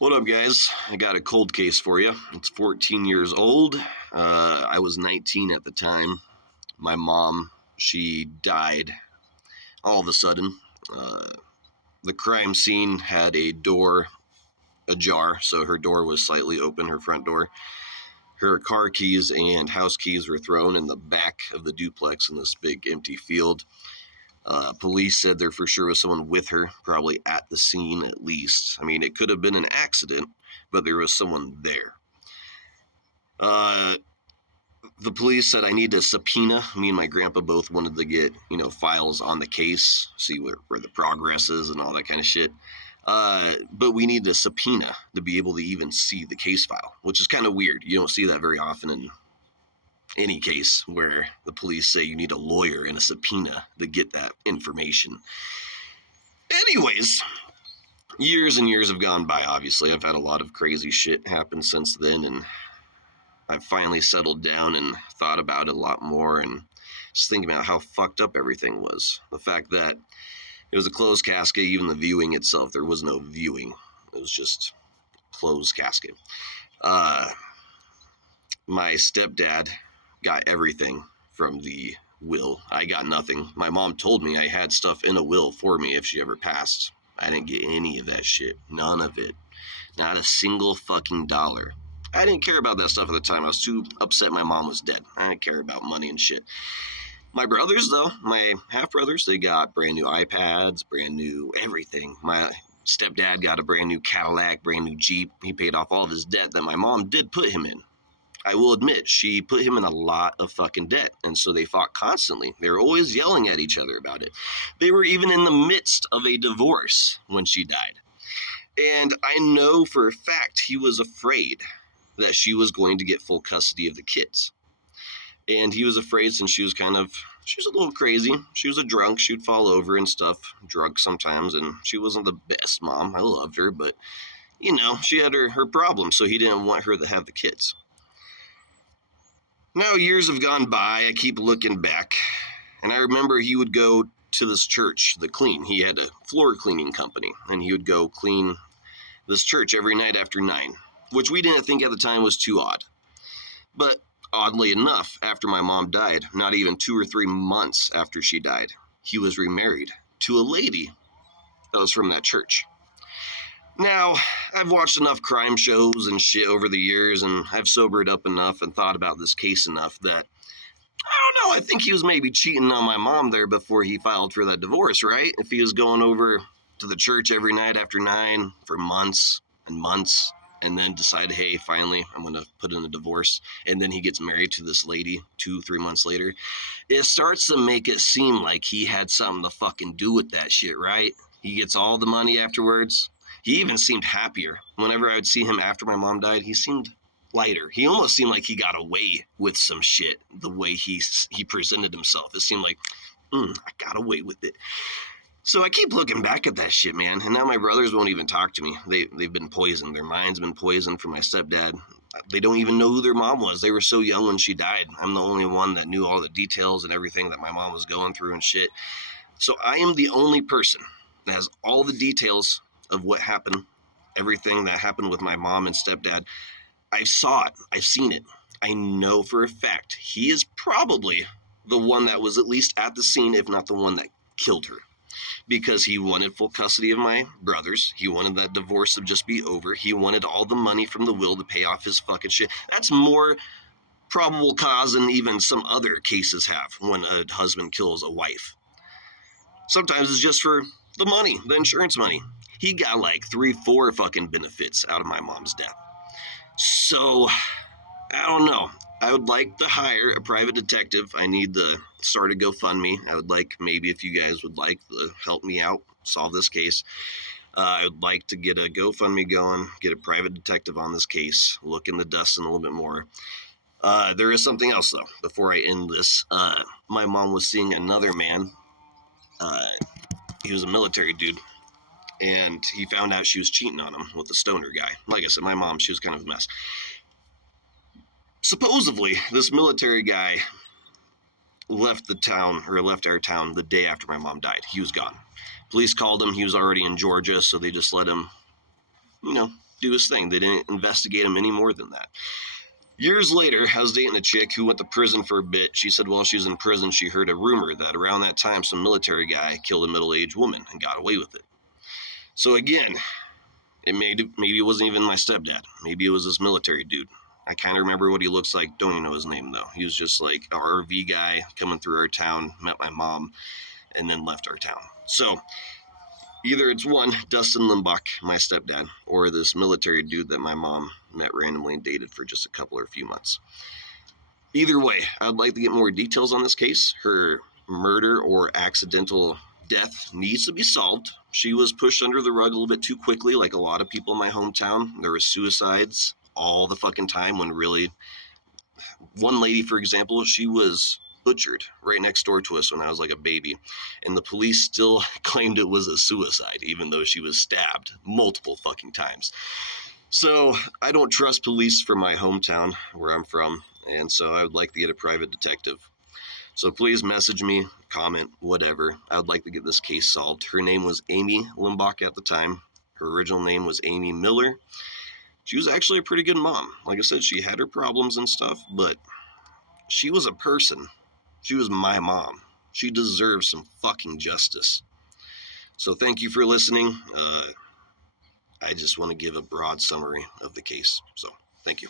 What up, guys? I got a cold case for you. It's 14 years old. I was 19 at the time. My mom, she died all of a sudden. The crime scene had a door ajar, so her door was slightly open, her front door. Her car keys and house keys were thrown in the back of the duplex in this big empty field. Police said there for sure was someone with her, probably at the scene at least. I mean, it could have been an accident, but there was someone there. The police said I need a subpoena. Me and my grandpa both wanted to get, files on the case, see where the progress is and all that kind of shit. But we need a subpoena to be able to even see the case file, which is kind of weird. You don't see that very often in any case where the police say you need a lawyer and a subpoena to get that information. Anyways, years and years have gone by, obviously. I've had a lot of crazy shit happen since then, and I've finally settled down and thought about it a lot more and just thinking about how fucked up everything was. The fact that it was a closed casket, even the viewing itself, there was no viewing. It was just closed casket. My stepdad got everything from the will. I got nothing. My mom told me I had stuff in a will for me if she ever passed. I didn't get any of that shit. None of it. Not a single fucking dollar. I didn't care about that stuff at the time. I was too upset my mom was dead. I didn't care about money and shit. My brothers, though, my half-brothers, they got brand new iPads, brand new everything. My stepdad got a brand new Cadillac, brand new Jeep. He paid off all of his debt that my mom did put him in. I will admit, she put him in a lot of fucking debt, and so they fought constantly. They were always yelling at each other about it. They were even in the midst of a divorce when she died. And I know for a fact he was afraid that she was going to get full custody of the kids. And he was afraid since she was a little crazy. She was a drunk. She would fall over and stuff, drunk sometimes, and she wasn't the best mom. I loved her, but, she had her problems, so he didn't want her to have the kids. Now years have gone by. I keep looking back, and I remember he would go to this church, he had a floor cleaning company, and he would go clean this church every night after 9, which we didn't think at the time was too odd. But oddly enough, after my mom died, not even 2 or 3 months after she died, he was remarried to a lady that was from that church. Now, I've watched enough crime shows and shit over the years, and I've sobered up enough and thought about this case enough that, I don't know, I think he was maybe cheating on my mom there before he filed for that divorce, right? If he was going over to the church every night after 9 for months and months, and then decide, hey, finally, I'm going to put in a divorce, and then he gets married to this lady 2-3 months later, it starts to make it seem like he had something to fucking do with that shit, right? He gets all the money afterwards. He even seemed happier. Whenever I would see him after my mom died, he seemed lighter. He almost seemed like he got away with some shit, the way he presented himself. It seemed like, I got away with it. So I keep looking back at that shit, man, and now my brothers won't even talk to me. They've been poisoned. Their mind's been poisoned from my stepdad. They don't even know who their mom was. They were so young when she died. I'm the only one that knew all the details and everything that my mom was going through and shit. So I am the only person that has all the details of what happened, everything that happened with my mom and stepdad. I saw it. I've seen it. I know for a fact he is probably the one that was at least at the scene, if not the one that killed her. Because he wanted full custody of my brothers. He wanted that divorce to just be over. He wanted all the money from the will to pay off his fucking shit. That's more probable cause than even some other cases have when a husband kills a wife. Sometimes it's just for the money, the insurance money. He got like 3-4 fucking benefits out of my mom's death. So, I don't know. I would like to hire a private detective. I need to start a GoFundMe. I would like, maybe if you guys would like to help me out, solve this case. I would like to get a GoFundMe going, get a private detective on this case, look in the dust a little bit more. There is something else, though, before I end this. My mom was seeing another man. He was a military dude, and he found out she was cheating on him with the stoner guy. Like I said, my mom, she was kind of a mess. Supposedly, this military guy left our town the day after my mom died. He was gone. Police called him. He was already in Georgia, so they just let him, do his thing. They didn't investigate him any more than that. Years later, I was dating a chick who went to prison for a bit. She said while she was in prison, she heard a rumor that around that time, some military guy killed a middle-aged woman and got away with it. So again, maybe it wasn't even my stepdad. Maybe it was this military dude. I kind of remember what he looks like. Don't even know his name, though. He was just like an RV guy coming through our town, met my mom, and then left our town. So either it's one, Dustin Limbach, my stepdad, or this military dude that my mom met randomly and dated for just a couple or a few months. Either way, I'd like to get more details on this case. Her murder or accidental death needs to be solved. She was pushed under the rug a little bit too quickly, like a lot of people in my hometown. There were suicides all the fucking time when really, one lady, for example, she was butchered right next door to us when I was like a baby, and the police still claimed it was a suicide, even though she was stabbed multiple fucking times. So I don't trust police from my hometown where I'm from, and so I would like to get a private detective. So please message me, comment, whatever. I would like to get this case solved. Her name was Amy Limbach at the time. Her original name was Amy Miller. She was actually a pretty good mom. Like I said, she had her problems and stuff, but she was a person. She was my mom. She deserves some fucking justice. So thank you for listening. I just want to give a broad summary of the case. So thank you.